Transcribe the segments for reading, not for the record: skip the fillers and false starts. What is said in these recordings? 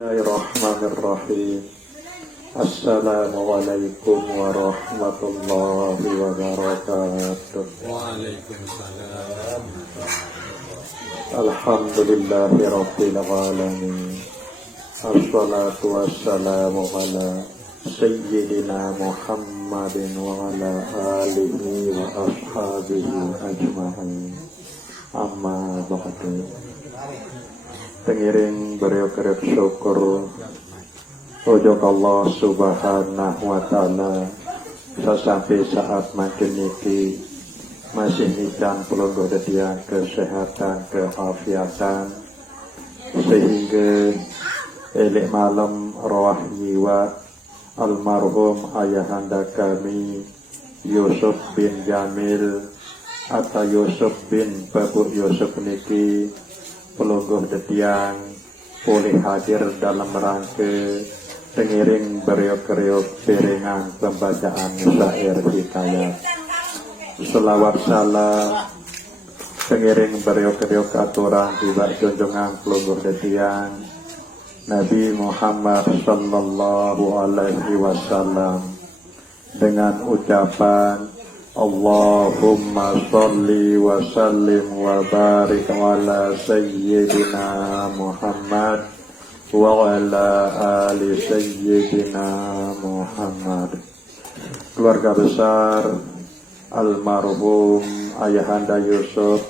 Bismillahirrahmanirrahim. Assalamualaikum warahmatullahi wabarakatuh. Waalaikumsalam. Alhamdulillahirabbil alamin. Assalatu wassalamu ala sayyidina Muhammadin wa ala alihi wa ashabihi ajma'in. Amma ba'du. Tengiring beriuk-riuk syukur ujug Allah subhanahu wa ta'ala sasampai saat makin niki masih nican pelungguh dedia kesehatan, keafiatan sehingga elik malam roh jiwa almarhum ayahanda kami Yusuf bin Jamil atau Yusuf bin Babu Yusuf niki pelungguh detiang boleh hadir dalam rangka tengiring beriuk-riuk piringan pembacaan syair hikayat selawat salam tengiring beriuk-riuk aturan tiba junjungan pelungguh detiang Nabi Muhammad sallallahu alaihi wasallam dengan ucapan Allahumma salli wa sallim wa barik ala sayyidina Muhammad wa ala ali sayyidina Muhammad. Keluarga besar almarhum ayahanda Yusuf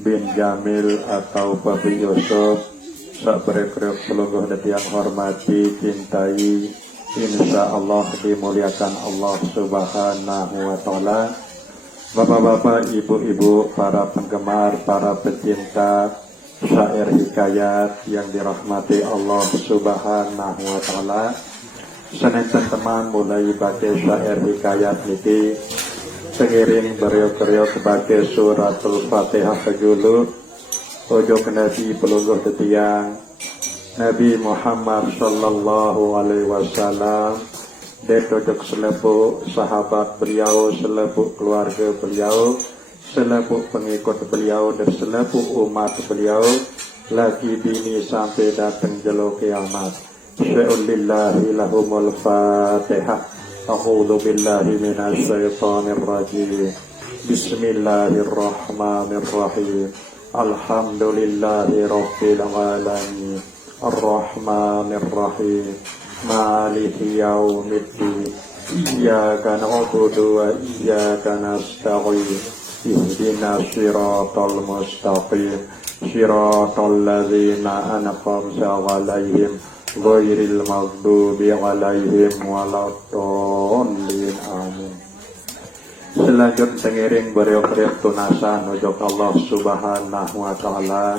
bin Jamil atau Babi Yusuf sabrek-rek pelungguh yang hormati, cintai, insya Allah dimuliakan Allah subhanahu wa ta'ala. Bapak-bapak, ibu-ibu, para penggemar, para pecinta syair hikayat yang dirahmati Allah subhanahu wa ta'ala, senenten teman mulai baca syair hikayat niki pengiring beriuk-riuk baca suratul Fatihah kejulu ujug Nabi pelungguh tetiang Nabi Muhammad sallallahu alaihi wasallam detojok selepuk sahabat beliau, selepuk keluarga beliau, selepuk pengikut beliau dan selepuk umat beliau lagi dini sampai datang jelo kiamat. Sya'ulillahi lahumul fatihah. A'udzu billahi minasyaitonir rajim. Bismillahirrahmanirrahim. Alhamdulillahi rabbil alamin. Ar-Rahmanir-Rahim Maliki yaumiddin Iyyaka na'budu wa iyyaka nasta'in Ihdinas siratal mustaqim Siratal ladzina an'amta 'alaihim ghairil maghdubi 'alaihim waladdallin. Amin. Selanjutnya tengiring beriuk-riuk tunasan ujug Allah subhanahu wa ta'ala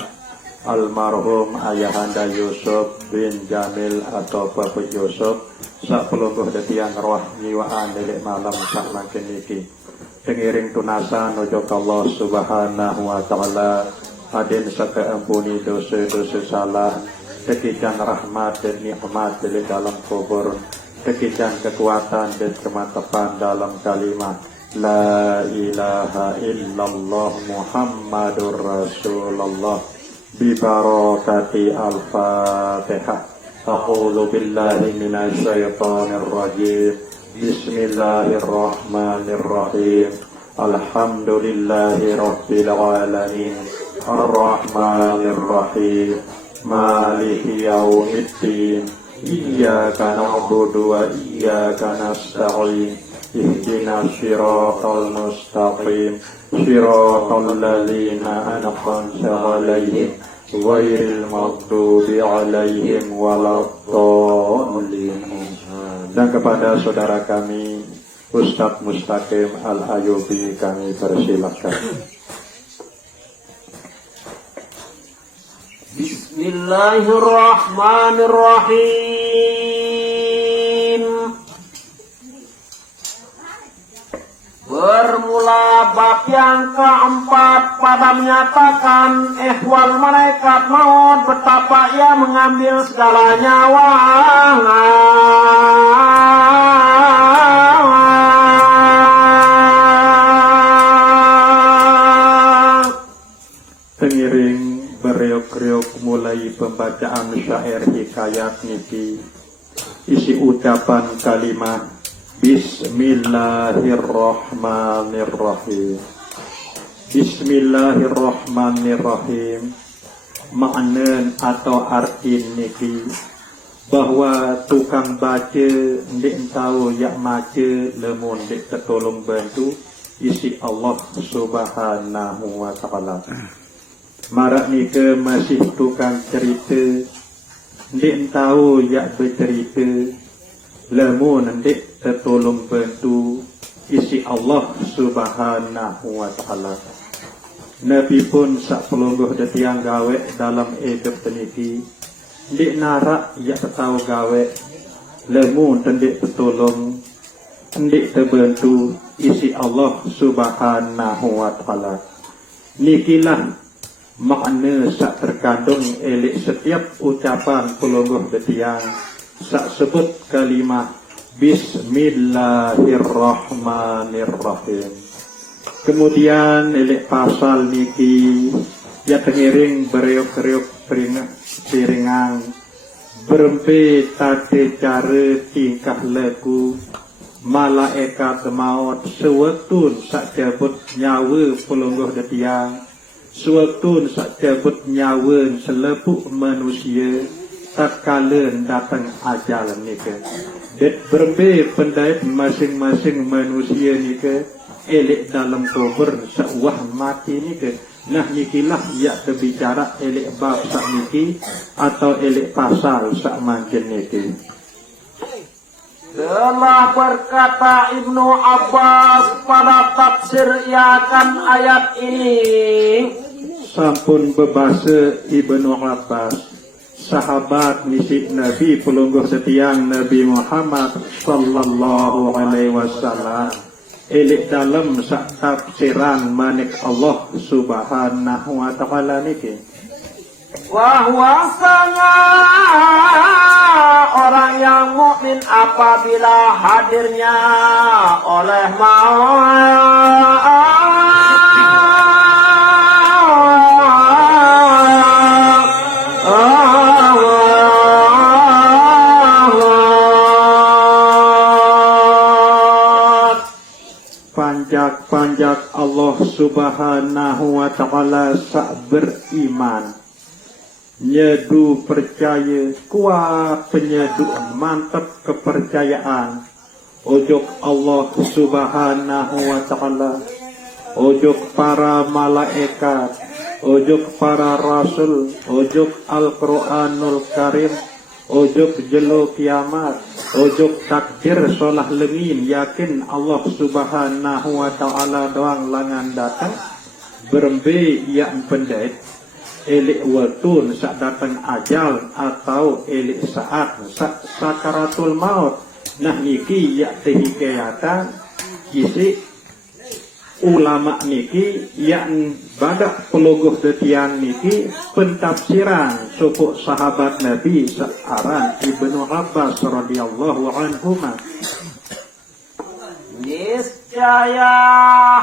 almarhum ayahanda Yusuf bin Jamil atau Bapak Yusuf sak pelungguh detiang roh nyiwaan delik malam sak makin niki tengiring tunasan ujug Allah subhanahu wa ta'ala adin saka ampuni dosa-dosa salah kekican rahmat dan nikmat delik dalam kubur kekican kekuatan dan kemantapan dalam kalimat la ilaha illallah Muhammadur Rasulullah bibarakati al-Fatihah. A'udzu billahi minasyaitonir rajim. Bismillahirrahmanirrahim. Alhamdulillahi rabbil alamin. Ar-Rahmanir Rahim. Maliki yaumiddin. Iyyaka na'budu wa iyyaka nasta'in. Ihdinas siratal mustaqim siratal ladzina an'amta 'alaihim ghairil maghdubi 'alaihim waladdallin. Dan kepada saudara kami Ustadz Mustaqim Al-Ayubi kami persilakan. Bismillahirrahmanirrahim. Bermula bab yang keempat pada menyatakan ehwal malaikat maut betapa ia mengambil segala nyawa. Tengiring beriuk-riuk mulai mulai pembacaan syair hikayat niki isi ucapan kalimat Bismillahirrahmanirrahim. Bismillahirrahmanirrahim makna atau arti niki bahwa tukang baca ndik tahu yak maca lemun ndik tertolong bantu isi Allah Subhanahu wa taala. Marak nika masih tukang cerita ndik tahu yak bercerita lemun ndik tertolong bantu isi Allah Subhanahu wa taala. Nabi pun sak pelungguh detiang gawe dalam hidup teniki ndik narak yak tahu gawe lemun ndik tertolong ndik terbantu isi Allah Subhanahu wa taala. Nikilah makna sak terkandung elek setiap ucapan pelungguh detiang sak sebut kalimat Bismillahirrahmanirrahim. Kemudian elek pasal niki ya tengiring bereok-reok piringan berempe tate cara tingkah laku malaikat maut sewetun sak cabut nyawa pelungguh detiang, sewetun sak cabut nyawa selepuk manusia tatkala datang ajal nika. Det berembe pendait masing-masing manusia nika elek dalam kubur sewah mati nika. Nah nikilah ya terbicara elek bab sak niki atau elek pasal sak mangkin niki. Telah berkata Ibnu Abbas pada tafsir iakan ayat ini. Sampun bebasa Ibnu Abbas sahabat misi Nabi pelungguh setiang Nabi Muhammad sallallahu alaihi wasallam elek dalam sak tafsiran manik Allah Subhanahu wa taala niki Bahwasanya orang yang mukmin apabila hadirnya oleh panjak Allah Subhanahu wa taala sak beriman nyedu percaya kuat penyedu mantap kepercayaan ojok Allah Subhanahu wa taala, ojok para malaikat, ojok para rasul, ojok Al-Qur'anul Karim, ojok jelo kiamat, ojok takdir solah lengin yakin Allah Subhanahu wa taala doang langan datang berembe yang pendait elek waktu sak datang ajal atau elek saat sak sakaratul maut. Nah niki ya tehikayatan kisi ulama niki yang badak pelungguh detiang niki pentafsiran sopok sahabat Nabi searan Ibnu Abbas radhiyallahu anhuma. Niscaya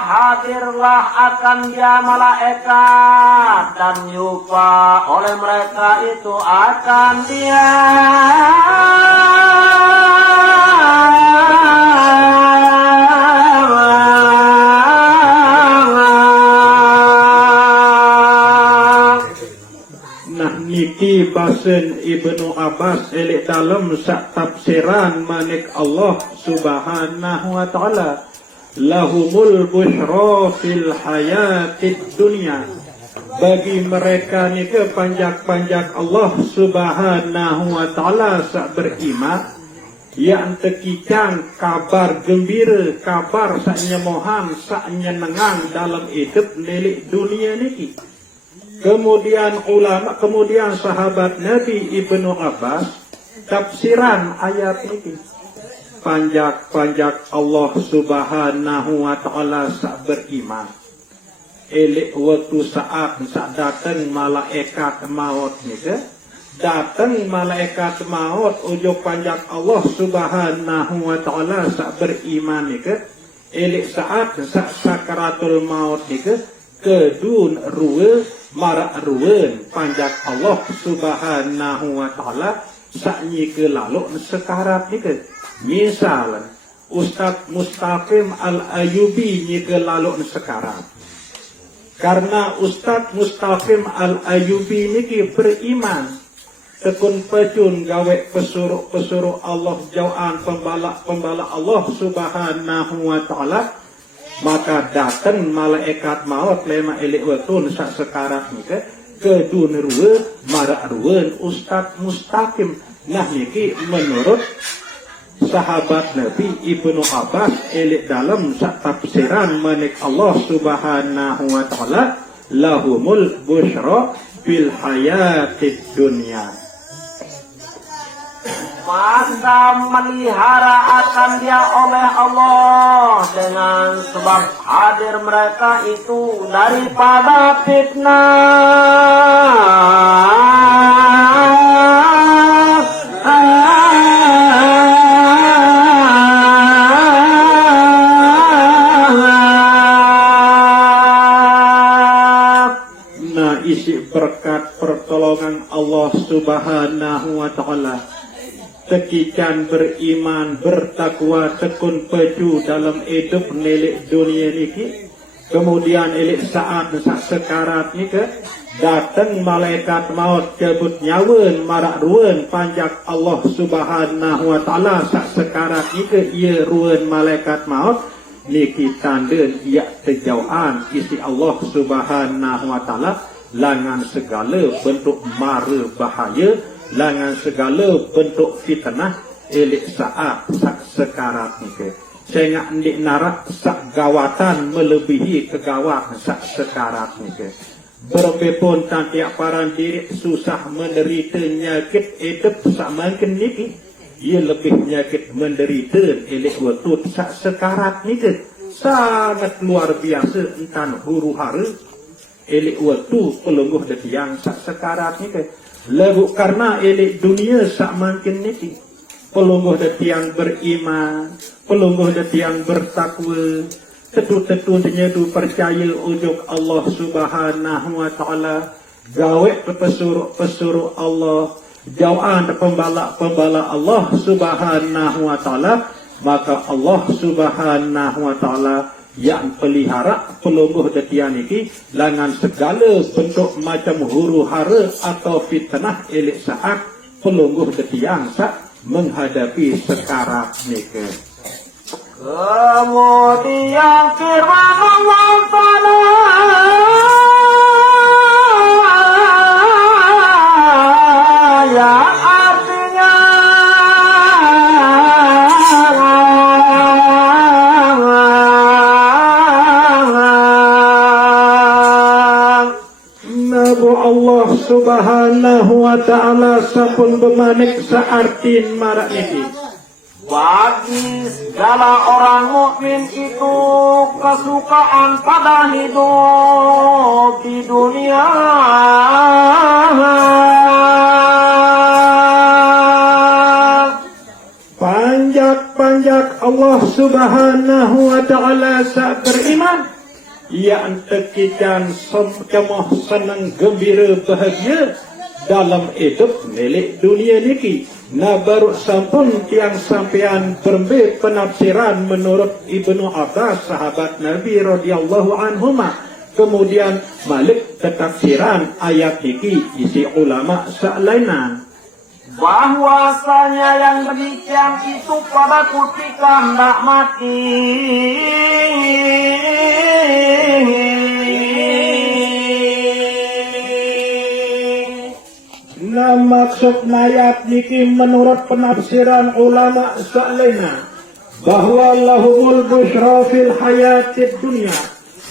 hadirlah akan dia malaikat dan yupa oleh mereka itu akan dia niki basen Ibnu Abbas elek dalam sak tafsiran manik Allah Subhanahu wa taala lahumul busyra fil hayatid dunya. Bagi mereka nika panjak-panjak Allah Subhanahu wa taala sak beriman yang tekicang kabar gembira, kabar sak nyemohan, sak nyenengang dalam hidup nelik dunia niki. Kemudian ulama, kemudian sahabat Nabi Ibnu Abbas tafsiran ayat ini. Panjak-panjak Allah Subhanahu wa taala sak beriman. Elek waktu saat sak datang malaikat maut nika. Datang malaikat maut ujuk panjak Allah Subhanahu wa taala sak beriman nika. Elek saat sak sakaratul maut nika. kedun ruwe marak ruwen panjak Allah subhanahu wa ta'ala saknyi ke laluk sekarat ni ke. Misal Ustaz Mustaqim Al-Ayubi ni ke laluk sekarat. Karena Ustaz Mustaqim Al-Ayubi ni ke beriman tekun pecun gawe pesuruh Allah jauhan pembala Allah subhanahu wa ta'ala, maka datang malaikat maut lema elik wetun sak sekarat ni ke dunruwe marak ruwen Ustaz Mustaqim. Nah niki menurut sahabat Nabi Ibnu Abbas elik dalam sak tafsiran manik Allah subhanahu wa ta'ala, lahumul busyra bil hayatid dunya. Maka melihara akan dia oleh Allah dengan sebab hadir mereka itu daripada fitnah. Nah, isi berkat pertolongan Allah subhanahu wa ta'ala, tekikan beriman bertakwa tekun peju dalam hidup nelik dunia niki, kemudian elik saat sekarat ni ke datang malaikat maut cabut nyawen marak ruwen panjak Allah subhanahu wa ta'ala sak sekarat ni ke ia ruwen malaikat maut niki tanda ia terjauhan isi Allah subhanahu wa ta'ala langan segala bentuk mara bahaya, langan segala bentuk fitnah elik saat sak sekarat ni ke. Saya ndik narak sak gawatan melebihi kegawat sak sekarat ni ke. Berpepun tantiak paran diri susah menderita nyakit hidup sak mangken niki, ia lebih nyakit menderita elik waktu sak sekarat ni ke. Sangat luar biasa entan huru hara elik waktu pelungguh detiang sak sekarat ni ke. Lagu karena elik dunia sak makin niki, pelungguh detiang beriman, pelungguh detiang bertakwa, tetu-tetu denyedu percaya ujuk Allah subhanahu wa ta'ala, gawe pesuruh Allah, jauhan pembala Allah subhanahu wa ta'ala, maka Allah subhanahu wa ta'ala yang pelihara pelungguh detian iki langan segala bentuk macam huru hara atau fitnah elik saat pelungguh detian sak menghadapi sekarat nike. Kemudian firman Allah Ta'ala yang artinya Allah subhanahu wa ta'ala sampun bemanik seartin marak niki. Bagi segala orang mukmin itu kesukaan pada hidup di dunia. Panjak Allah subhanahu wa ta'ala saat beriman, ia antekikan cemoh senang gembira bahagia dalam hidup milik dunia niki. Nah baru sampun tiang sampean berbe penafsiran menurut Ibnu Abbas sahabat Nabi radhiyallahu anhuma. Kemudian balik ketafsiran ayat niki isi ulama salainan. Bahwasanya yang demikian itu pada ketika hendak mati. Nah maksud ayat niki menurut penafsiran ulama salena bahwa lahumul busyra fil hayatid dunya,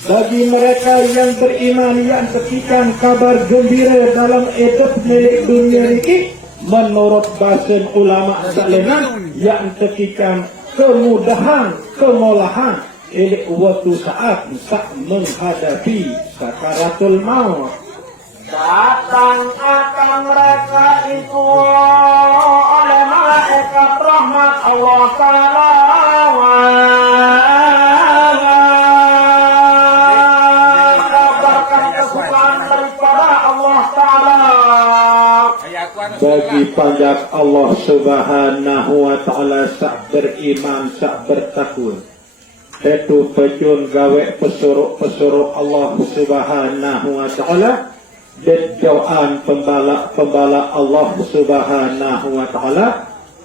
bagi mereka yang beriman yang petikan kabar gembira dalam hidup milik dunia niki, menurut bahasan ulama salena yang petikan kemudahan kemolahan ini waktu saat menghadapi sakaratul maut. Datang akan mereka itu oleh malaikat rahmat Allah Ta'ala. bagi pajak Allah Subhanahu wa taala sak beriman sak bertakwa itu pejun gawe pesuruh Allah Subhanahu wa taala dan jauhan pembala Allah Subhanahu wa taala,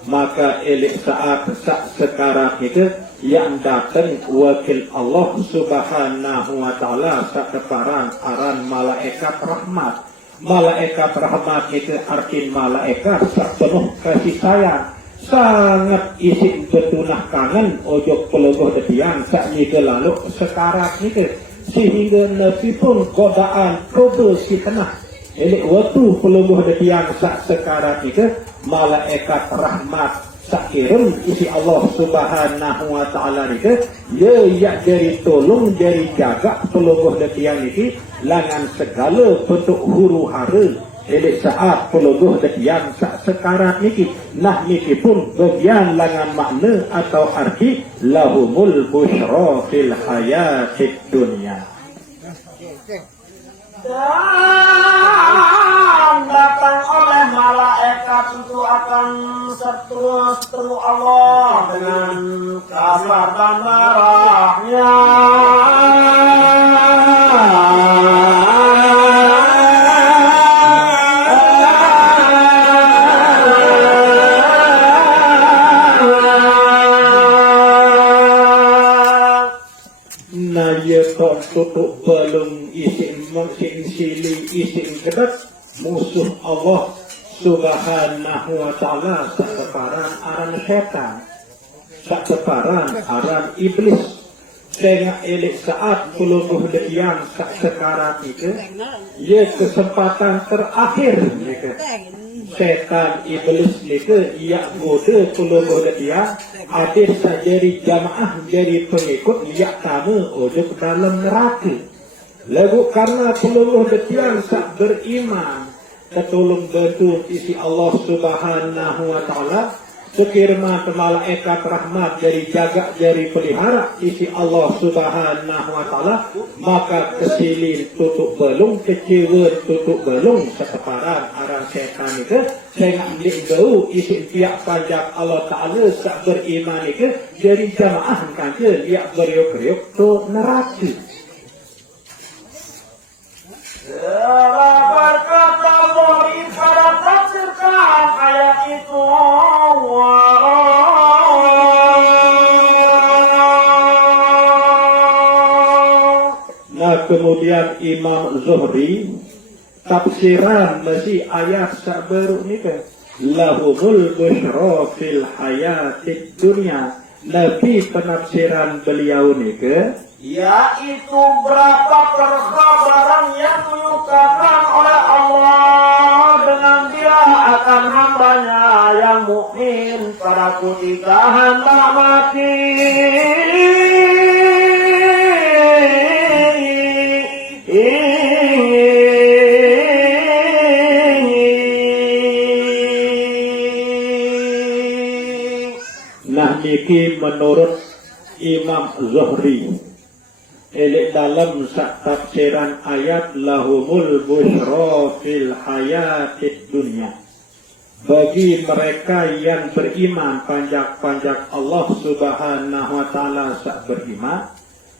maka elik saat sekarang itu yang datang wakil Allah Subhanahu wa taala sak deparan aran malaikat rahmat. Malaikat rahmat itu arti malaikat sak penuh kasih sayang, sangat isi betunah kangen ojok pelogoh detian sak nike lalu sekarang nike sehingga nabi pun godaan kobe si tenah ini waktu pelogoh detian sak sekarang nike malaikat rahmat sak kirim isi Allah Subhanahu wa taala nike ya dari tolong dari jaga pelogoh detian niki langan segala bentuk huru hara elik saat pelogoh detian sak sekarang niki nah niki pun bagian langan makna atau arti lahumul busyra fil hayatid dunya. Dan datang oleh malaikat itu akan seteru Allah dengan kabar dan marahnya. Tutup belum isin siling isin kedat musuh Allah Subhanahu wa taala separan aran setan separan aran iblis tengah elik saat peluluh yang sekarang itu ya kesempatan terakhir mereka setan iblis mereka ia goda peluluh dia hadir jadi jamaah jadi pengikut ia tamu ojok dalam neraka lalu karena peluluh dia tak beriman ketolong bantu isi Allah Subhanahu wa taala sekiranya malaikat rahmat dari jaga dari pelihara isi Allah Subhanahu wa taala maka kesilin tutup belung kecewa tutup belung sekeparan arah setan itu saya ambil jauh isi pihak pajak Allah taala tak beriman itu dari jamaah kan dia beriuk-riuk tu neraka. Berkata Bohri pada tafsirkan ayat itu nah kemudian Imam Zuhri tafsiran masih ayat sabaru ni kan lahumul busyra fil hayatid dunya nabi penafsiran beliau ni ke yaitu berapa perkabaran yang diucapkan oleh Allah dengan dia akan hambanya yang mukmin pada ketika hendak mati. Nah niki menurut Imam Zuhri dalam tafsiran ayat lahumul busyra fil hayatid dunya bagi mereka yang beriman panjak Allah Subhanahu wa taala sak beriman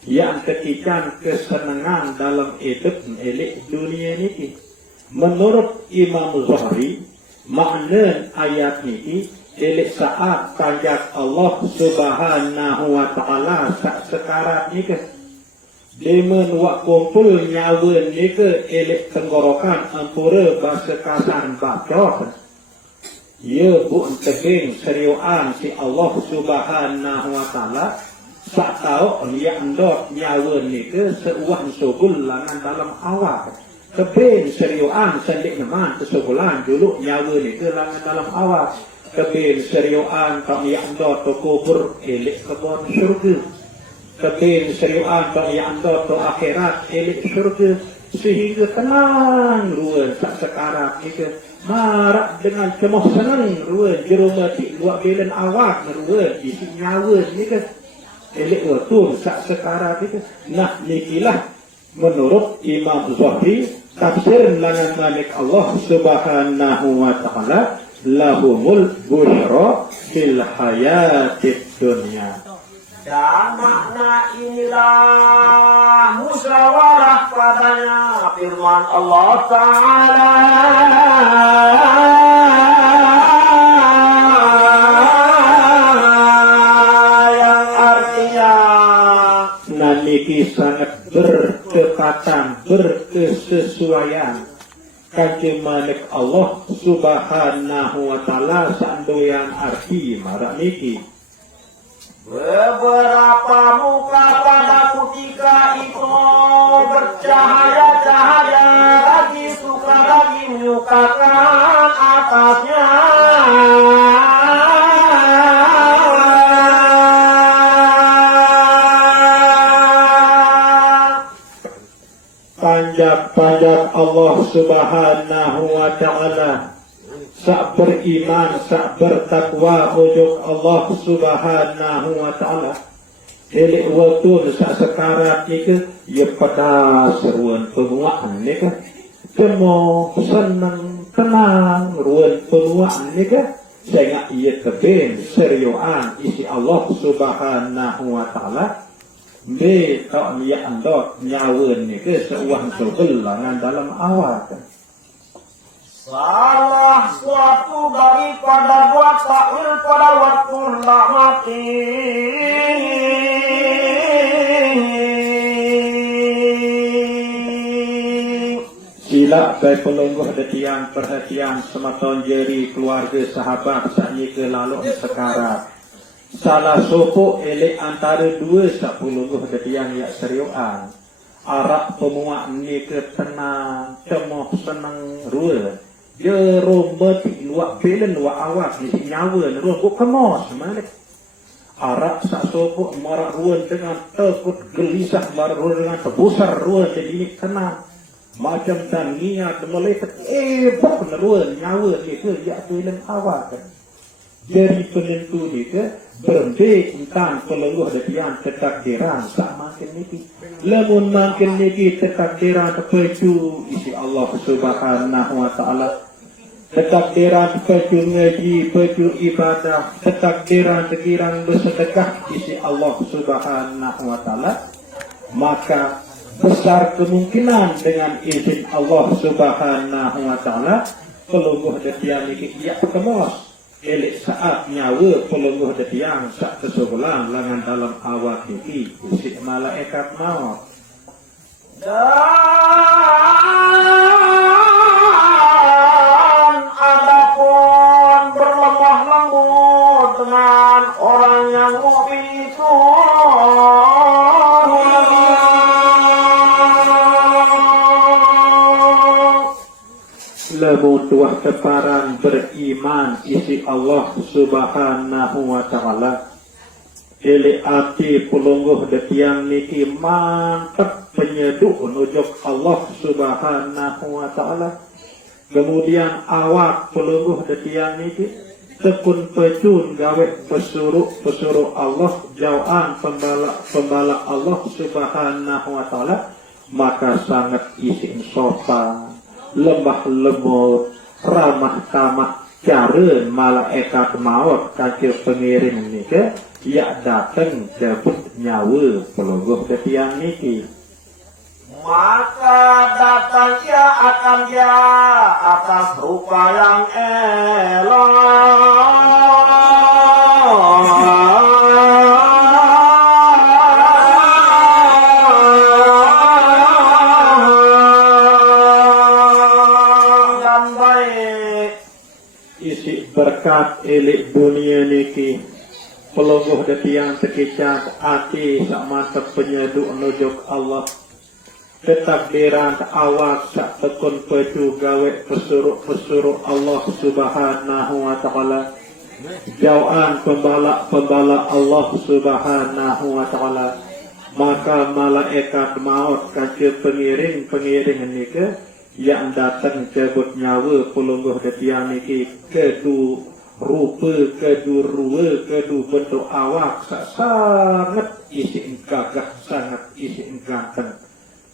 yang ketikan kesenangan dalam hidup elik dunia ini menurut Imam Zuhri makna ayat ini elik saat panjak Allah Subhanahu wa taala sak sekarang ini demen wak kumpul nyawa ni ke elek tenggorokan ampura bahasa kasar bacot ya bu tegeng seriuan si Allah Subhanahu wa taala sak tau dia endot nyawa ni ke seuah subul langan dalam awak keben seriuan sendik neman sebulan dulu nyawa ni ke langan dalam awak keben seriuan tak dia endot to kubur elek kebon syurga kebin seriuan yang to akhirat elit surga sehingga tenang ruan tak sekarang itu marak dengan cemoh senang ruan jerumati luak belen awak ruan isi nyawa ni ke elit betul tak sekarang itu nah nikilah menurut Imam Zuhri tafsir langan malik Allah subhanahu wa ta'ala lahumul busyra fil hayatid dunya. Dan makna inilah musyawarah padanya firman Allah Ta'ala yang artinya naniki sangat bertepatan, berkesesuaian kaki malik Allah subhanahu wa ta'ala sandoyan arti marak niki. Beberapa muka pada ketika itu bercahaya-cahaya lagi suka lagi menyukakan atasnya. Panjat-panjat Allah subhanahu wa ta'ala sak beriman, sak bertakwa ujung Allah subhanahu wa ta'ala. Elik waktu sak sekarat ni ke, ia pada seruan penguaan ni ke. Temu senang, tenang, ruan penguaan ni ke. Sehingga ia kebin serioan isi Allah subhanahu wa ta'ala. Be tak niat andot nyawan ni ke seuang sebelangan dalam awal kan. Salah suatu daripada buat takwil pada waktu hendak mati. Sila baik pelungguh detiang perhatian sematon jeri keluarga sahabat sakni ke lalu sekarat. Salah sopo elek antara dua sak pelungguh detiang yak seriuan. Arak pemuak ni ke tenang, cemoh senang ruah. Dia rombet luak belen luak awak ni nyawa ni ruang kok kemos malik. Arak sak sopok marak ruang dengan takut gelisah marak ruang dengan terbusar ruang jadi ni tenang. Macam dan niat malaikat bok ruang nyawa ni ke ya belen awak kan. Jadi penentu ni ke berhenti tentang pelengguh detian ketakdiran sak makin niki. Lamun makin niki ketakdiran terpeju isi Allah subhanahu wa ta'ala. Ketakdiran peju ngaji, peju ibadah, ketakdiran sekirang bersedekah isi Allah subhanahu wa ta'ala. Maka besar kemungkinan dengan izin Allah subhanahu wa ta'ala pelungguh detian niki ia kemos. Elik saat nyawa pelungguh detiang sak kesebelang langan dalam awak niki isi malaikat maut. Dan adapun berlemah lembut dengan orang yang mukmin itu. Lamun tuah teparan beriman isi Allah subhanahu wa ta'ala. Eli ati pelungguh detiang niki mantap penyeduk nujuk Allah subhanahu wa ta'ala. Kemudian awak pelungguh detiang niki tekun pecun gawe pesuruh Allah jauhan pembala Allah subhanahu wa ta'ala. Maka sangat isin sopan, lemah lemur, ramah tamah, caren malaikat maut kaki pengiring niki ia datang jemput nyawa pelungguh detiang niki. Maka datang ia akan dia atas rupa yang dan baik. Isi berkat elik dunia niki pelungguh detiang sekicat hati sak mantap penyeduk nujuk Allah. Ketakdiran awak sak tekun peju gawe pesuruh Allah subhanahu wa ta'ala. Jauhan pembala Allah subhanahu wa ta'ala. Maka malaikat maut kaca pengiring niki yang datang jabut nyawa pelungguh detiang niki kedu rupa, kedu ruwa, kedu bentuk awak sangat isi gagah, sangat isi ganteng.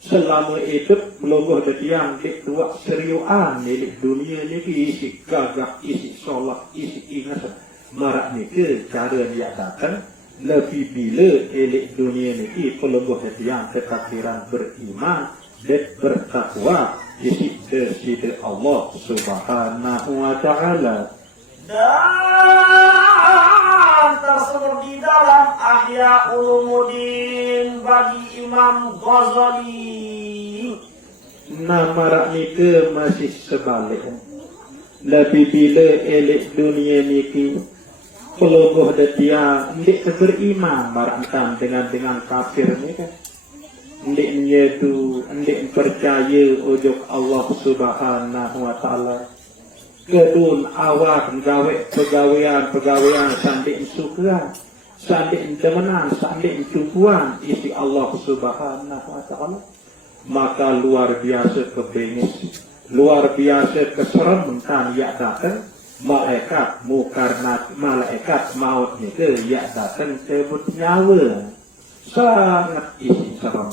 selama hidup melongoh detiang di tua seriuan di dunia ni isi gagah, isi solat, isi ingat marak ni ke cara dia datang lebih bila elik dunia ni pelongoh detiang kekafiran beriman dan bertakwa isi desida Allah Subhanahu wa Ta'ala. Dan tersebut di dalam Ihya Ulumuddin bagi Imam Ghazali. Nama raknika masih sebalik. Lebih bila elik dunia niki pelongoh dia ndik beriman marakkan dengan kafir ni kan. Ndiknya tu ndik percaya ujug Allah Subhanahu wa Ta'ala. Kedun awak gawe pegawaian sandik suka, sandik demenan, sandik cukuan isi Allah Subhanahu wa Ta'ala. Maka luar biasa kebengis, luar biasa keserem kan ya datang malaikat mukarnat, malaikat maut ni ke ya datang sebut nyawa. Sangat isi serem.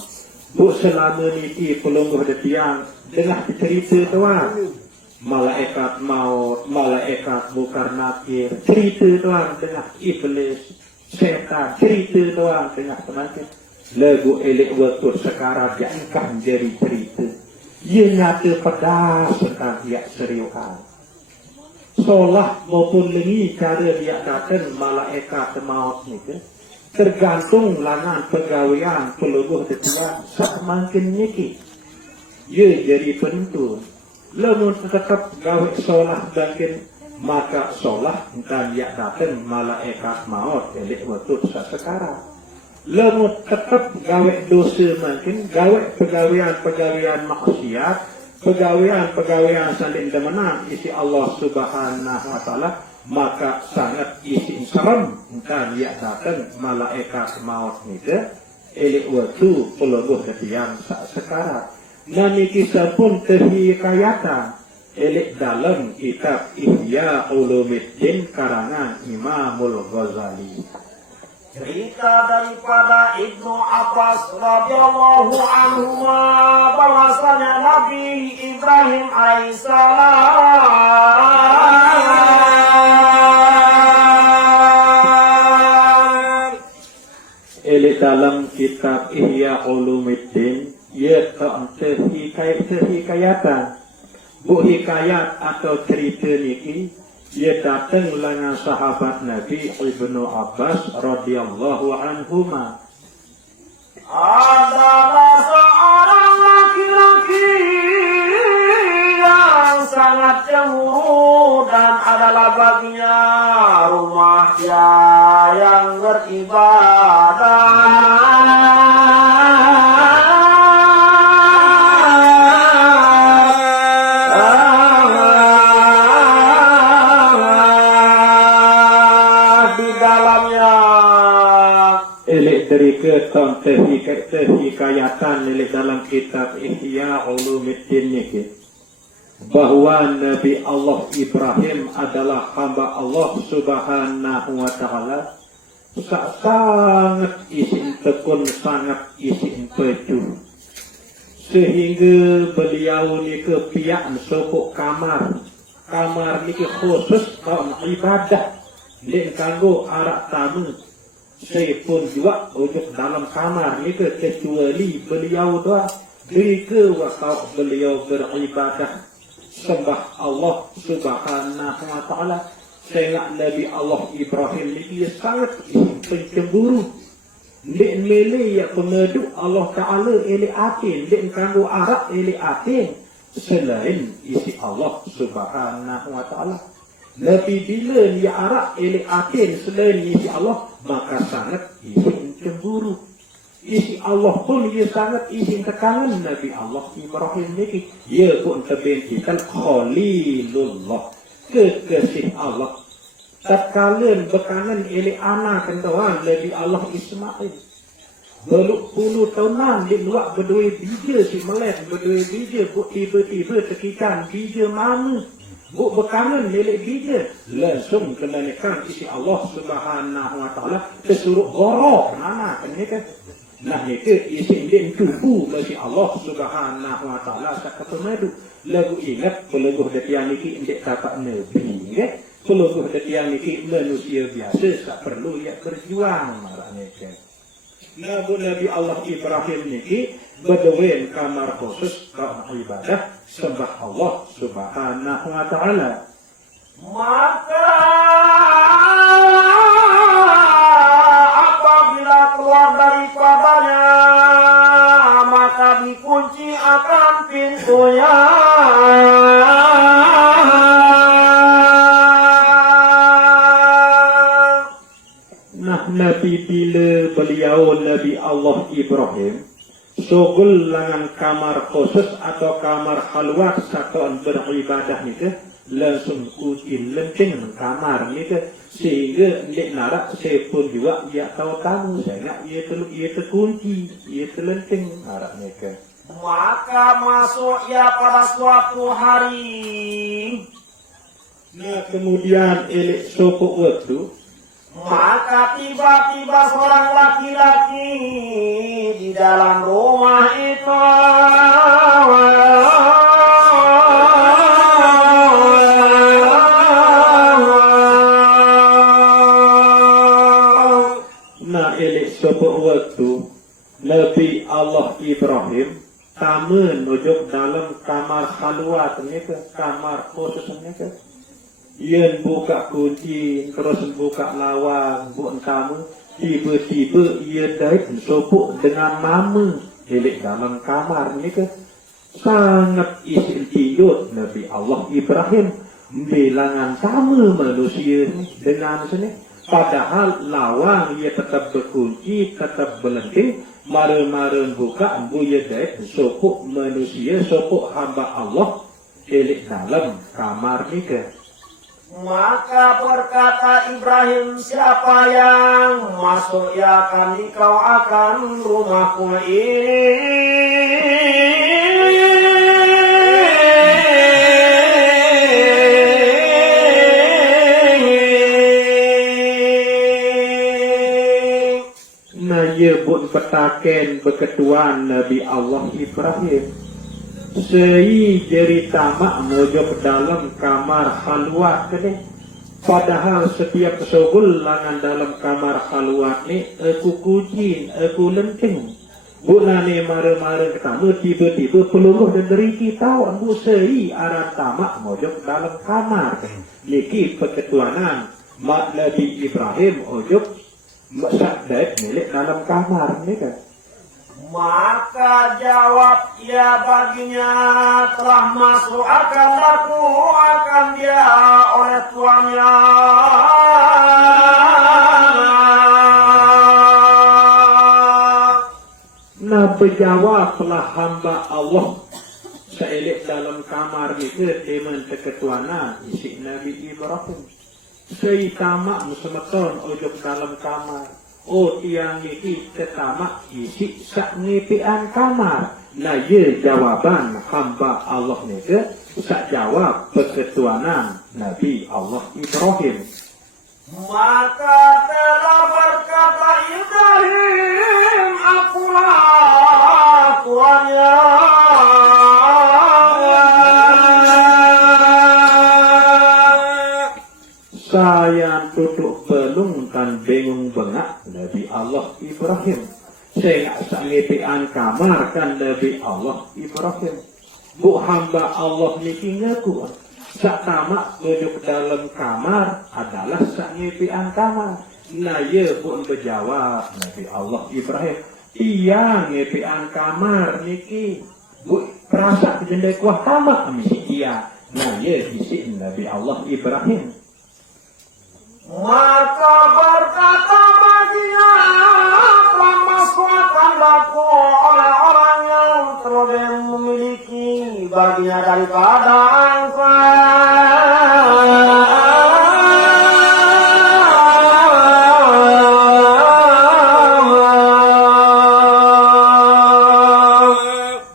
Bu selama ni pelongoh detiang dengar cerita doang. Malaikat maut, malaikat mukar nakir, cerita doang dengar iblis, setan, cerita doang dengar penyakit. Lagu elik waktu sekarang diangkat jadi cerita. Ia nyata pedas tentang dia seriusan. Solah maupun lengi cara dia datang malaikat maut ni ke. Tergantung langan pegawaian pelongoh detiang semakin nyiki. Ia jadi penentu. Lamun tetap gawe solah dan maka solah dan ya datang malaikat maut elik waktu sekarang. Lamun tetap gawe dosa makin gawe pegawaian maksiat, pegawaian saling demenan isi Allah Subhanahu wa Ta'ala, maka sangat isi serem dan ya datang malaikat maut ni ke elik waktu pelongoh detiang sekarang. Nami kisah pun terhikayatan elik dalam kitab Ihya Ulumuddin karangan Imamul Ghazali. Cerita daripada Ibnu Abbas radhiyallahu anhu bahwasanya Nabi Ibrahim alaihissalam Elik dalam kitab Ihya Ulumuddin ia terhikayatan. Bu hikayat atau cerita niki ia datang dengan sahabat Nabi Ibnu Abbas radhiyallahu anhuma. Adalah seorang laki-laki yang sangat cemburu dan adalah baginya rumahnya yang beribadah. Dari keton terhikayatan dalam kitab Ihya Ulumuddin ni bahwa Nabi Allah Ibrahim adalah hamba Allah Subhanahu wa Ta'ala, sangat isin tekun, sangat isin peju, sehingga beliau ni ke pihak sopok kamar ni ke khusus kaum ibadah dan kanggo arak tamu. Saya pun juga ujung dalam kamar ni ke kecuali beliau doa mereka waktu beliau beribadah sembah Allah Subhanahu wa Ta'ala. Saya Nabi Allah Ibrahim ni dia sangat pencemburu. Dek mele ya pengeduk Allah Ta'ala eli atin, dek kanggo arak eli atin selain isi Allah Subhanahu wa Ta'ala. Lebih bila dia arak elek atin selain isi Allah, maka sangat izin cemburu. Isi Allah pun dia sangat izin tekanan Nabi Allah Ibrahim ini. Ia pun terbentikan Khalilullah, kekasih Allah. Tatkala bekanan elek anak kentuan Nabi Allah Ismail. Beluk puluh tahunan dia luak berdua bija si melek, berdua bija bu tiba-tiba tekikan bija mana. Bu bekanan milik bija langsung kenalikan isi Allah Subhanahu wa Ta'ala kesuruh gorok mana kan ni kan Nah itu isi din tubuh bagi Allah Subhanahu wa taala sak kepemadu lagu ingat peluguh detian niki indik tapak nabi nggih peluguh detian niki manusia biasa tak perlu ya berjuang marane ke Nabi Allah Ibrahim niki berdoa kamar khusus karena ibadah sembah Allah Subhanahu wa taala maka apabila keluar daripadanya maka dikunci akan pintunya nah Nabi bila beliau Nabi Allah Ibrahim sogul langan kamar khusus atau kamar khalwat satuan beribadah ni langsung uji lenceng kamar ni sehingga nek narak saya pun juga dia tahu tamu saya nak ia terkunci ia terlenceng narak ni maka masuk ia pada suatu hari nah kemudian elok sopok waktu maka tiba-tiba seorang laki-laki di dalam rumah itu nah elok sopok waktu Nabi Allah Ibrahim tamu nujuk dalam kamar khalwat ni kamar khusus ni ia buka kunci, terus buka lawang, buat kamu. Tiba-tiba ia daik sopuk dengan mama helik dalam kamar ni sangat istimewa Nabi Allah Ibrahim bilangan sama manusia ni dengan sini. Padahal lawang ia tetap berkunci, tetap berlenting, mara-mara buka, ia daik sopuk manusia, sopuk hamba Allah helik dalam kamar ni Maka berkata Ibrahim, siapa yang masuk ya akan dikau akan rumahku ini. Nah, ia pun petaken berketuan Nabi Allah Ibrahim. Sei jeri tamak mojok dalam kamar khalwat ni. Padahal setiap sogul langan dalam kamar khalwat ni aku kucing, aku lenting. Bunane mara-mara ketamu tiba-tiba peluruh dan deriki tahu ambu sei arah tamak mojok dalam kamar. Niki perketuanan mak Nabi Ibrahim ojok sakdet milik dalam kamar ni kan. Maka jawab ia baginya, telah masuk akan aku akan dia oleh tuannya. Nah berjawablah hamba Allah seelik dalam kamar itu teman keketuanan isi Nabi Ibrahim. Saya tamak musemeton ojok dalam kamar. Oh tiang ini tetamak isi sak ngepian kamar. Nah ye jawaban hamba Allah ni sak jawab perketuanan Nabi Allah Ibrahim. Maka telah berkata Ibrahim, akulah tuannya. Saya duduk belung dan bingung bengak Nabi Allah Ibrahim. Saya sangipian kamar kan Nabi Allah Ibrahim. Bu hamba Allah niki ngaku. Sak tamak duduk dalam kamar adalah sangipian kamar. Nah ye pun berjawab Nabi Allah Ibrahim. Iya ngipian kamar niki. Bu perasa jendek kuah tamak misi iya. Nah ye isi Nabi Allah Ibrahim. Maka berkata baginya, telah masuk akan daku oleh orang yang terlebih memiliki baginya daripada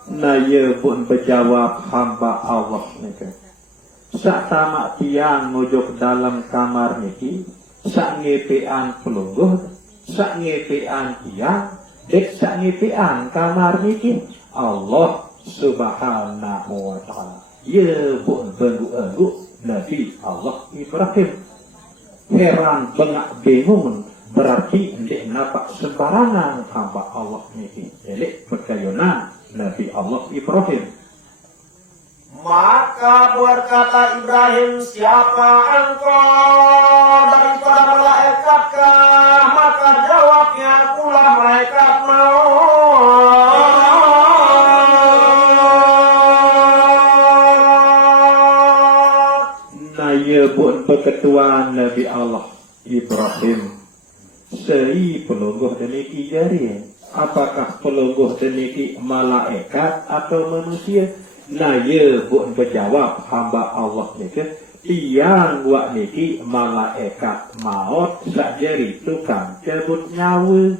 Nah ia pun berjawab hamba Allah ni. Sak tamak tiang ngojok dalam kamar niki, sak ngepean pelungguh, sak ngepean tiang, dek sangipian kamar niki Allah subhanahu wa ta'ala ya pun bendu Nabi Allah Ibrahim heran bengak bingung berarti ndek napak sembarangan hamba Allah niki elek perkayunan Nabi Allah Ibrahim. Maka berkata Ibrahim, siapa engkau daripada malaikatkah? Maka jawabnya, akulah malaikat maut. Naya pun perketuan Nabi Allah Ibrahim. Sei pelungguh deniki jari. Apakah pelungguh deniki malaikat atau manusia? Naya pun berjawab hamba Allah niki tiang wak niki malaikat maut sakjari tukang cabut nyawa.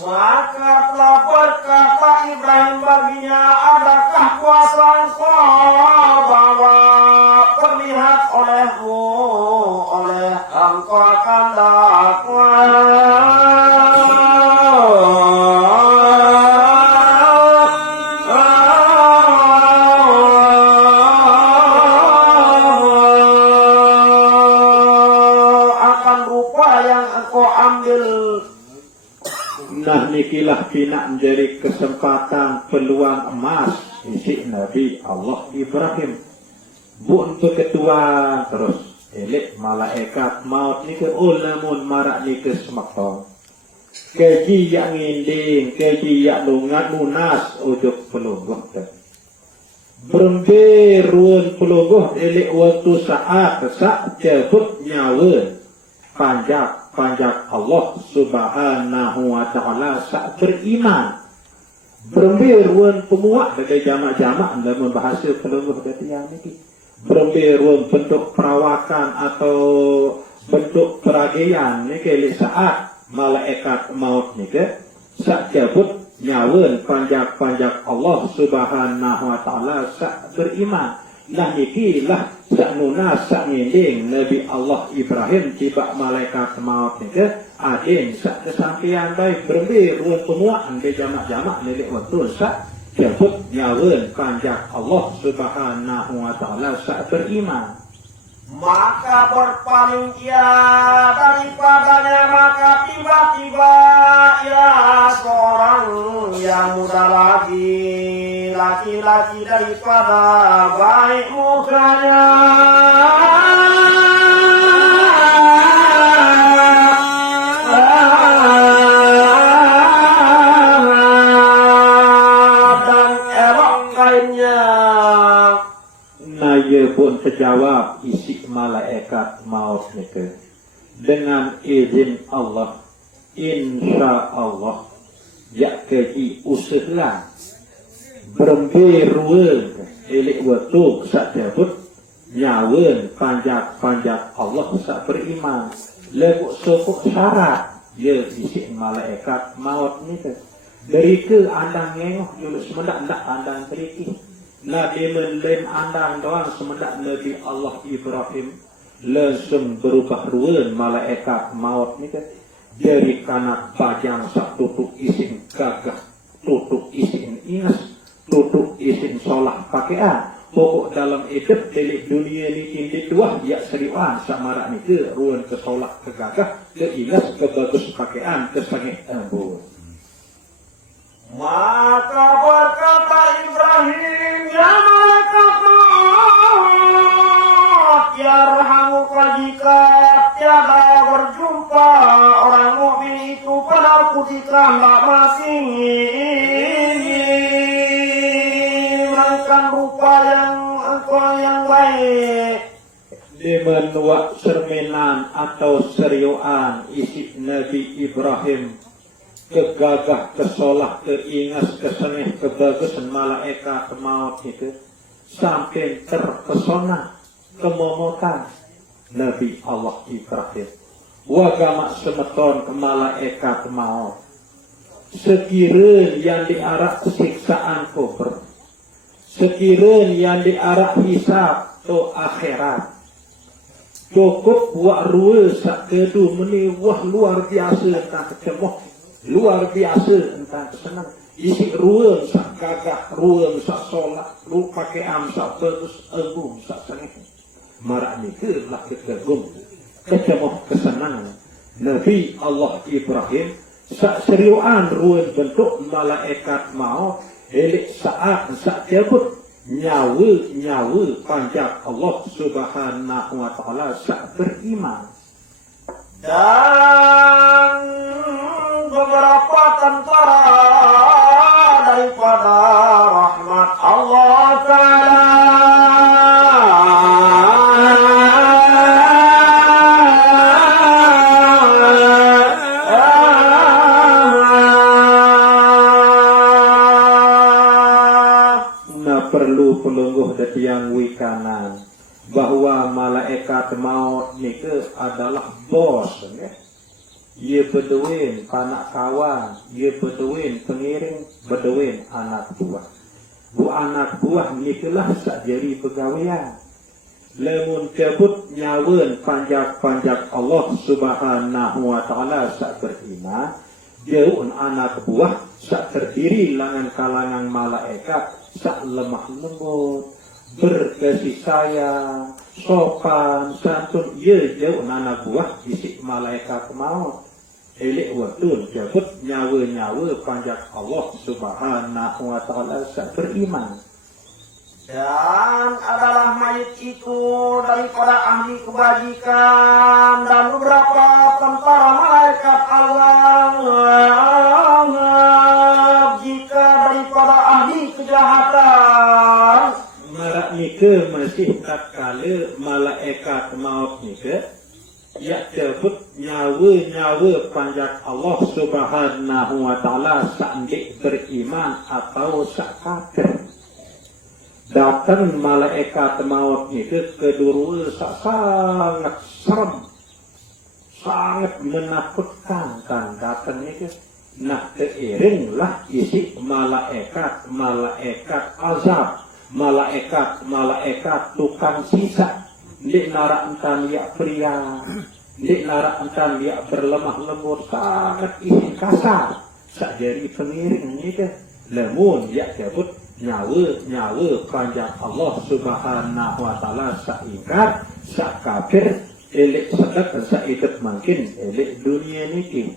Maka telah berkata Ibrahim baginya, adakah kuasa engkau bahwa perlihat olehmu oleh engkau akan Nah nikilah bina menjadi kesempatan peluang emas isi Nabi Allah Ibrahim. Bun ketua terus elek malaikat maut ni ke ulamun marak ni ke semakton. Keji yang nginding, keji yang lungat munas untuk pelungguh tu. Berembe ruan pelungguh elek waktu saat sak jebut nyawa panjak Allah subhanahu wa ta'ala sak beriman. Berembe ruan pemuak dari jamak-jamak dalam bahasa pelungguh dari yang ini. Berembe ruan bentuk perawakan atau bentuk peragian ni ke saat malaikat maut ni ke sak jabut nyawa panjak Allah subhanahu wa ta'ala sak beriman. Nah nikilah sak nunas sak nginding Nabi Allah Ibrahim tiba malaikat maut ni ke adin sak kesampaian baik berembe ruan pemuaan ke jamak-jamak nelik waktu sak jabut nyawa panjak Allah subhanahu wa ta'ala sak beriman. Maka berpaling ia daripadanya, maka tiba-tiba ia seorang yang muda lagi, laki-laki daripada baik mukanya. Dan elok kainnya. Naya pun terjawab isi malaikat maut nike dengan izin Allah, insya Allah ya keji usaha berembe ruang elik waktu sak jabut nyawa panjak Allah sak beriman lebuk sokok syarat ya isi malaikat maut nike dari ke andang ngengoh julus mendak andang teriki. Nabi menlem andang doang semendak Nabi Allah Ibrahim langsung berubah ruan malaikat maut ni kan dari kanak pajang sak tutuk isin gagah, tutuk isin ingas, tutuk isin solah pakaian. Pokok dalam hidup delik dunia ni tindih dua ya seriuan samarak ni ke ruan ke solah ke gagah, ke ingas, ke bagus pakaian, ke sangit ambur. Maka berkata Ibrahim, ya malaikat maut, yarhamuka jika tiada berjumpa orang mukmin itu pada putika hendak masih menangkan rupa yang engkau yang baik. Di menua sermenan atau seriuan isi Nabi Ibrahim kegagah, kesolah, keingas, keseneh, kebagusan malaikat maut itu sampai terpesona kemomokan Nabi Allah Ibrahim wagamak semeton ke malaikat maut sekiranya yang diarak siksaan kubur, sekiranya yang diarak hisab atau akhirat cukup buat ruwe sak kedu meni wah luar biasa tak kemoh luar biasa entah senang isi ruang sak gagah ruang sak solat lu pakaian sak bagus agung sak sengih marak ni ke lah kegagum kecemoh kesenangan Nabi Allah Ibrahim sak seriuan ruang bentuk malaikat maut elik saat sak jabut nyawa panjang Allah Subhanahu wa taala sak beriman. Dan beberapa tentara daripada rahmat Allah Ta'ala perlu pelungguh detiang wikanan bahwa malaikat maut nike adalah bos ya. Ia beduin panak kawan, ia beduin pengiring, beduin anak buah. Bu anak buah nikelah sak jari pegawaian. Lemun cabut nyawen panjak Allah Subhanahu wa taala sak beriman, jauh anak buah sak terdiri langan kalangan malaikat sak lemah lembut, berkasih sayang, sopan, santun, ia jauh anak buah isi malaikat maut. Elik waktu jabut nyawa panjang Allah Subhanahu wa taala sak beriman. Dan adalah mayit itu daripada ahli kebajikan dan beberapa tentara malaikat Allah jika daripada ahli kejahatan. Marak nike masih tak kala malaikat maut nike ya jabut nyawa panjang Allah Subhanahu wa taala sak ndik beriman atau sak kafir. Datang malaikat maut itu kedua sangat serem, sangat menakutkan kan datang itu. Nah keiringlah isi malaikat azab, malaikat tukang sisa. Di narakkan dia pria, di narakkan dia berlemah lembut, sangat isi kasar. Sajari pengiring itu lemun dia jabut nyawa panjang Allah Subhanahu wa taala sak ingkar sak kafir elik sedek sak ikut makin elik dunia niki.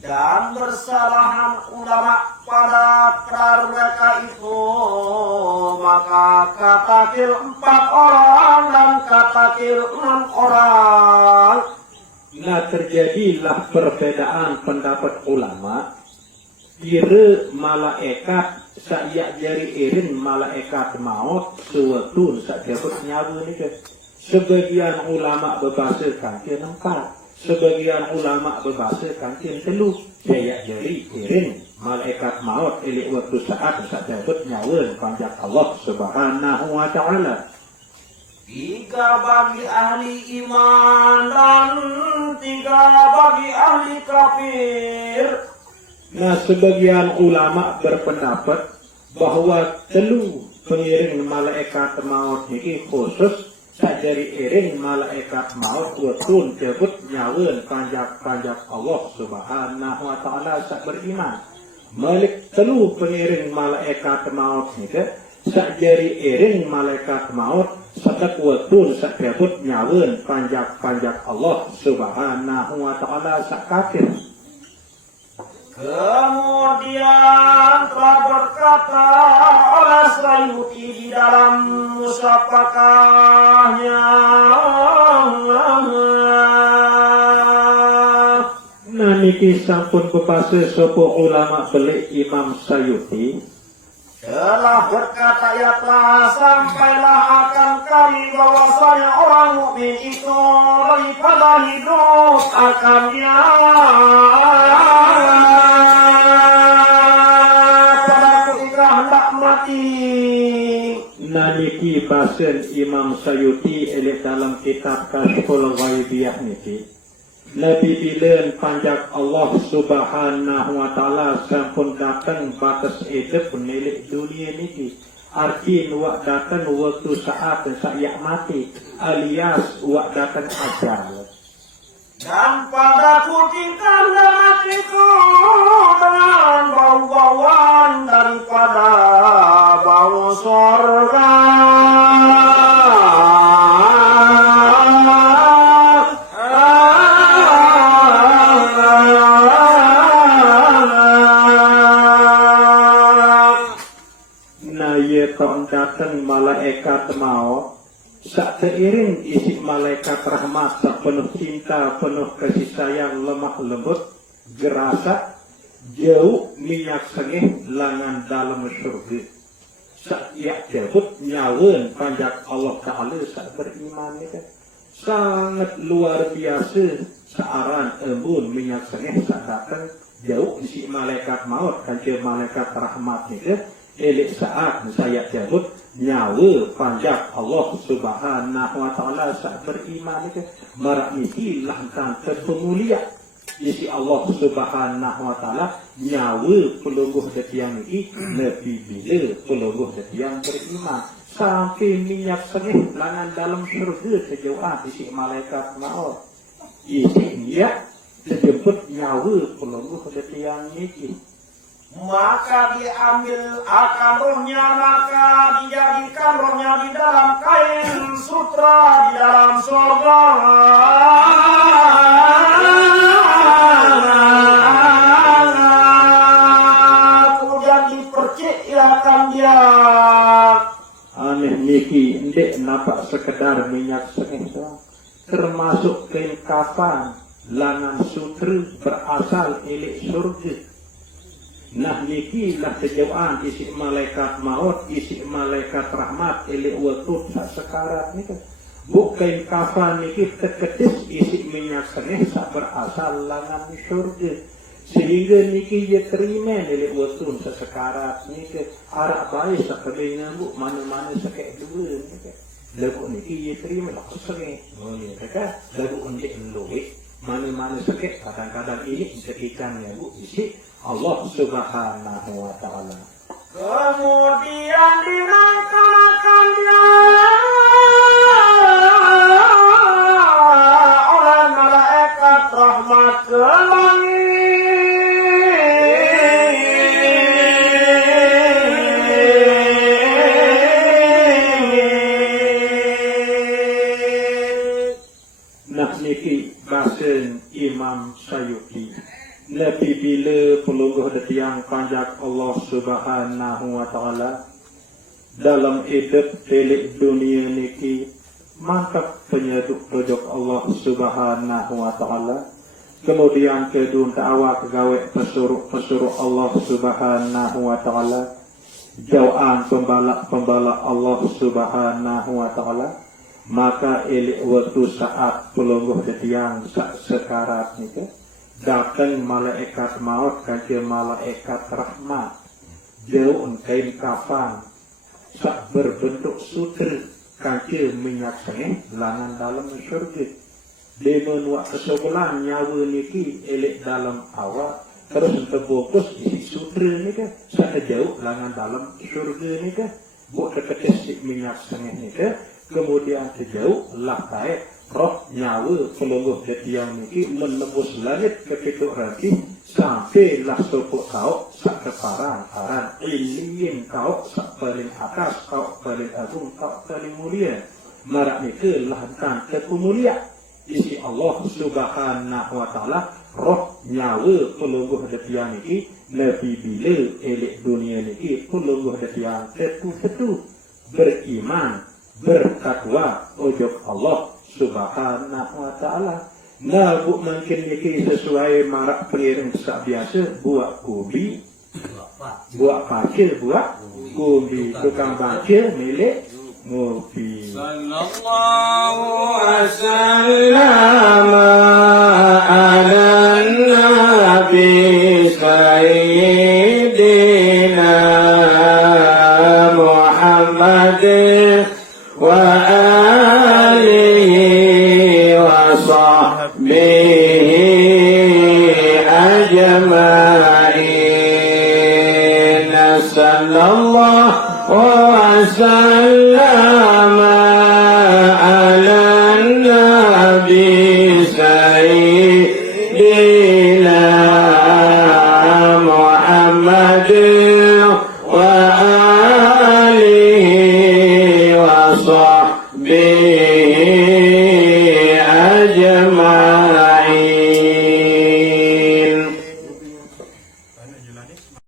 Dan bersalahan ulama pada perkara mereka itu, maka katakil 4 orang dan katakil 6 orang. Nah terjadilah perbedaan pendapat ulama. Kira malaikat saya jari irin malaikat maut sewaktu sak jabut nyawa ni ke. Sebagian ulama berbahasa kantin 4, sebagian ulama berbahasa kantin 3. Saya jari irin malaikat maut elik waktu saat sak jabut nyawa panjang Allah Subhanahu wa taala. 3 bagi ahli iman dan 3 bagi ahli kafir. Nah, sebagian ulama berpendapat bahwa telu pengiring malaikat maut ini khusus sajari iring malaikat maut waktu jabut nyawa panjang Allah Subhanahu wa taala sak beriman. Malik telu pengiring malaikat maut ini sajari iring malaikat maut sadak waktu sak jabut nyawa panjang Allah Subhanahu wa taala sak kafir. Kemudian telah berkata oleh Sayuti di dalam musafakahnya. Nah niki sampun pepase sopo ulama belik Imam Sayuti. Telah berkata ya telah sampailah akan kami bahwasanya orang mukmin itu daripada hidup akannya pada ketika hendak mati. Niki basen Imam Sayuti elik dalam kitab Kasyful Ghaibiyah niki. Nabi bilen panjang Allah Subhanahu wa taala sampun datang batas hidup milik dunia niki. Arti wak datang waktu saat saya mati alias wak datang ajal. Dan pada ketika hendak matiku malaikat maut, sak seiring isi malaikat rahmat, sak penuh cinta, penuh kasih sayang, lemah lembut, gerasa, jauh minyak sengih langan dalam surga. Sak ia jabut nyawen panjak Allah Ta'ala sak beriman ni kan. Sangat luar biasa searan embun minyak sengih sak datang jauh isi malaikat maut kanca malaikat rahmat ni kan. Elek saat saya jabut nyawa panjak Allah Subhanahu wa Ta'ala sak beriman ni kan. Marak niki lantan terpemulia isi Allah Subhanahu wa Ta'ala nyawa pelungguh detiang ini lebih bila pelungguh detiang beriman sampai minyak sengih langan dalam surga sejauhan isi malaikat maut isi dia terjemput nyawa pelungguh detiang ini. Maka diambil akan rohnya, maka dijadikan rohnya di dalam kain sutra di dalam surga. Kemudian dipercilakan dia. Aneh niki ndek nampak sekedar minyak sengih doang, termasuk kain kafan langan sutra berasal elek surga. Nah niki lah sejauhan isi malaikat maut, isi malaikat rahmat, elek waktu sak sekarat ni kan. Bukan kafan niki terketis isi minyak sengih sak berasal langan surga. Sehingga niki dia terima elek waktu sak sekarat ni kan. Arak baik sak kebengan bu, mana-mana sakit dua ni kan. Lagu niki dia terima lah sengih. Oh ni kan. Lagu undik luik, mana-mana sakit kadang-kadang ini setikannya bu isi Allah Subhanahu wa Ta'ala. Kemudian dinaikkan dia oleh malaikat rahmat ke langit. Nah niki bahasa Imam Syuuti. Lebih bila pelungguh detiang panjak Allah Subhanahu wa Ta'ala dalam hidup telik dunia niki mantap penyeduk rojok Allah Subhanahu wa Ta'ala. Kemudian kedun ta'awak gawe pesuruh Allah Subhanahu wa Ta'ala, jauhan pembalak Allah Subhanahu wa Ta'ala. Maka elek waktu saat pelungguh detiang sekarat niku datang malaikat maut kanca malaikat rahmat jauh kain kafan sak berbentuk sutra kanca minyak sengih langan dalam surga. Demen wak kesebelah nyawa niki elek dalam awak terus terbungkus isi sutra ni kan sak jauh langan dalam surga ni kan buat terketes minyak sengih ni kan. Kemudian sejauh lah taik roh nyawa pelungguh detiang niki menembus langit kepituk rati sampailah sopuk kau sak keparang aran ilin kau sak paling atas kau paling agung kau paling mulia. Marak niki lantan kemulia isi Allah Subhanahu wa Ta'ala roh nyawa pelungguh detiang niki lebih bila elek dunia niki pelungguh detiang tetu beriman bertakwa ujub Allah Subhanahu wa Ta'ala. Nah bu mungkin niki sesuai marak pengiring sak biasa buat kubi, buat pakil, buat kubi, tukang bakil milik ngopi. Sallallahu wasallam ala nabi sayyidina Muhammad wa alihi wa sahbihi ajma'in. Sallallahu wa sallam ala nabi sayyidina